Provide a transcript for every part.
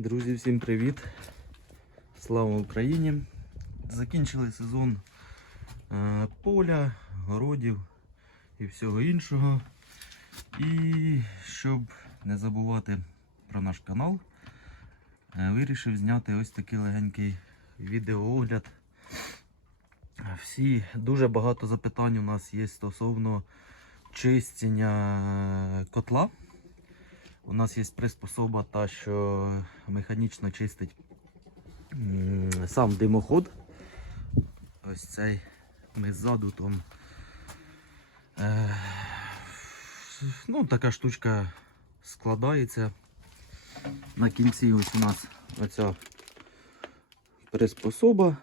Друзі, всім привіт! Слава Україні! Закінчили сезон е, поля, городів і всього іншого. І щоб не забувати про наш канал, е, вирішив зняти ось такий легенький відеоогляд. Всі дуже багато запитань у нас є стосовно чистіння котла. У нас є приспособа та, що механічно чистить сам димоход. Ось цей ми ззаду там. Е, ну, така штучка складається. На кінці ось у нас оця приспособа,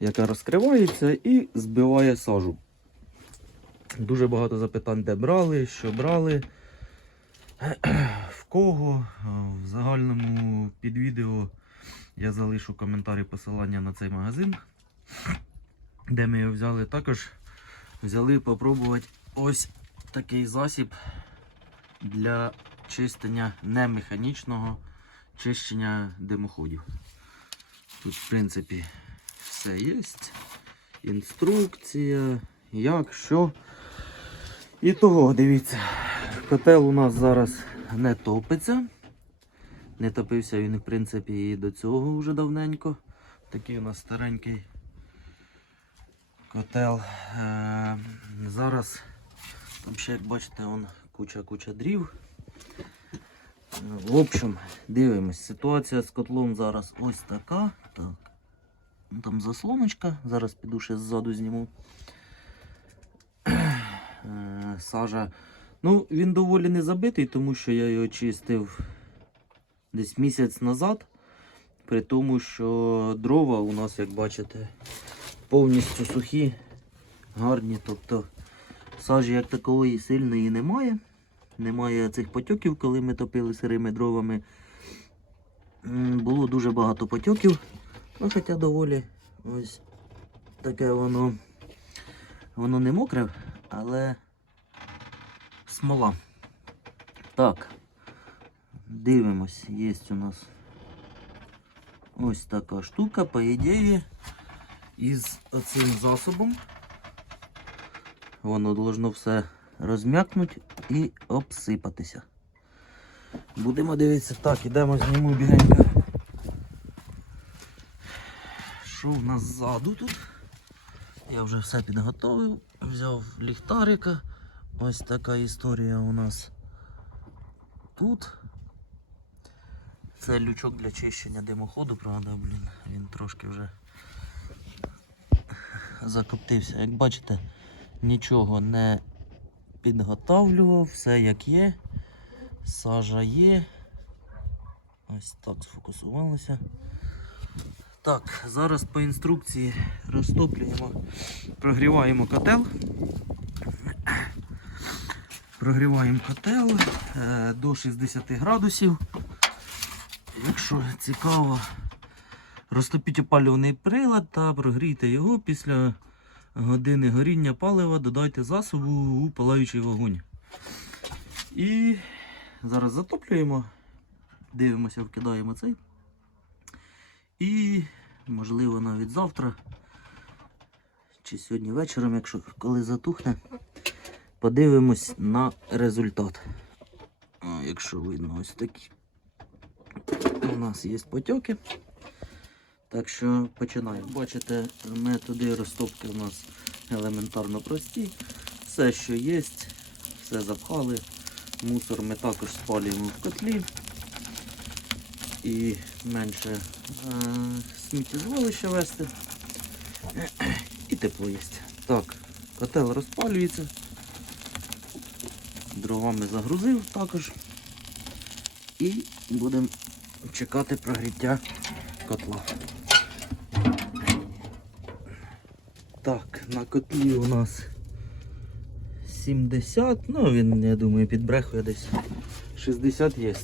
яка розкривається і збиває сажу. Дуже багато запитань, де брали, що брали. В кого в загальному під відео я залишу коментарі посилання на цей магазин, де ми його взяли. Також взяли попробувати ось такий засіб для чистення не механічного чищення димоходів. Тут, в принципі, все є. Інструкція, як, що. І того, дивіться. Котел у нас зараз не топиться. Не топився він, в принципі, і до цього вже давненько. Такий у нас старенький котел. Е, зараз там ще, як бачите, куча-куча дрів. В общем, дивимось. Ситуація з котлом зараз ось така. Так. Ну, Там заслоночка. Зараз піду ще ззаду зніму. Е, Сажа. Ну, він доволі не забитий, тому що я його чистив десь місяць назад. При тому, що дрова у нас, як бачите, повністю сухі, гарні. Тобто сажі як такої сильної немає. Немає цих потьоків, коли ми топили сирими дровами. Було дуже багато потьоків. Ну, хоча доволі ось таке воно. Воно не мокре, але смола. Так, дивимось, є у нас ось така штука, по ідеї, із оцим засобом. Воно должно все розм'якнути і обсипатися. Будемо дивитися. Так, ідемо зніму бігенько. Що в нас ззаду тут? Я вже все підготовив, взяв ліхтарика. Ось така історія у нас тут. Це лючок для чищення димоходу, правда, блін, він трошки вже закоптився. Як бачите, нічого не підготовлював, все як є. Сажа є. Ось так сфокусувалося. Так, зараз по інструкції розтоплюємо, прогріваємо котел. Прогріваємо котел е, до 60 градусів. Якщо цікаво, розтопіть опалюваний прилад та прогрійте його після години горіння палива, додайте засобу у палаючий вогонь. І зараз затоплюємо, дивимося, вкидаємо цей. І, можливо, навіть завтра, чи сьогодні вечором, якщо коли затухне, подивимось на результат. Якщо видно ось такі. У нас є потьоки. Так що починаємо. Бачите, методи розтопки у нас елементарно прості. Все, що є, все запхали. Мусор ми також спалюємо в котлі. І менше е, сміттєзвалища вести. І тепло є. Так, котел розпалюється. Дровами загрузив також. І будемо чекати прогріття котла. Так, на котлі у нас 70, ну він, я думаю, підбрехує десь 60 є.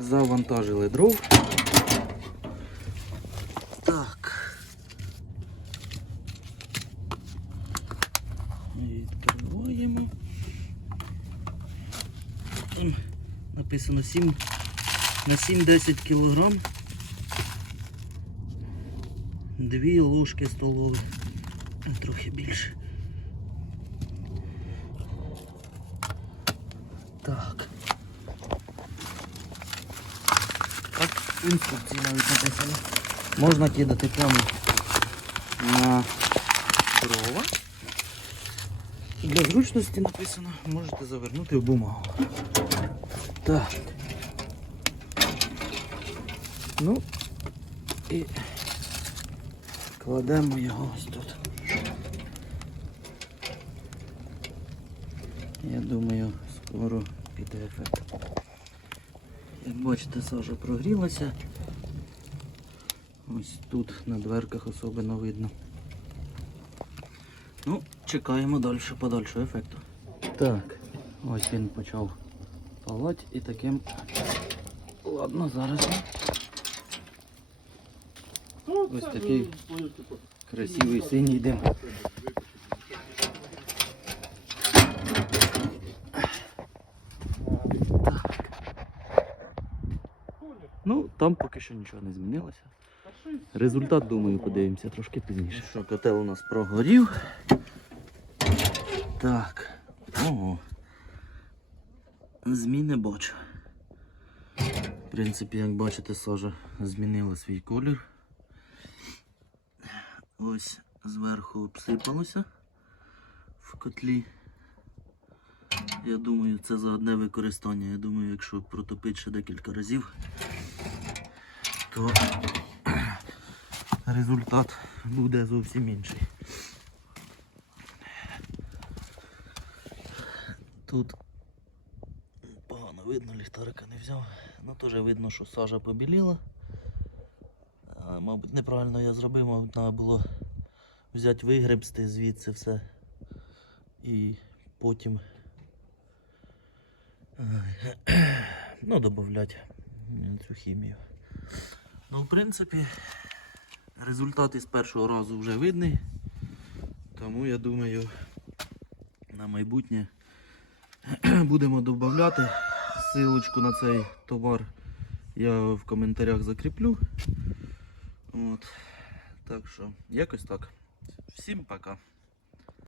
Завантажили дров. Так. Написано написано 7 на 7-10 кг. Дві ложки столові. Ну, Трохи більше. Так. Так, інструкції навіть написано. Можна кидати прямо на дрова. Для зручності написано, можете завернути в бумагу. Так. Ну і кладемо його ось тут. Я думаю, скоро піде ефект. Як бачите, сажа прогрілася. Ось тут на дверках особливо видно. Ну, чекаємо далі подальшого ефекту. Так, ось він почав палати і таким. Ладно, зараз. Ось такий красивий синій дим. Ну, там поки що нічого не змінилося. Результат, думаю, подивимося трошки пізніше. Що, котел у нас прогорів. Так. Ого. Зміни бачу. В принципі, як бачите, сажа змінила свій колір. Ось зверху обсипалося в котлі. Я думаю, це за одне використання. Я думаю, якщо протопити ще декілька разів, то результат буде зовсім інший. Тут видно, ліхтарика не взяв. Ну теж видно, що сажа побіліла. Мабуть, неправильно я зробив, мабуть, треба було взяти вигребсти звідси все і потім ну, додати цю хімію. Ну, в принципі, результат із першого разу вже видний. Тому я думаю, на майбутнє будемо додати. Силочку на цей товар я в коментарях закріплю. От. Так що, якось так. Всім пока.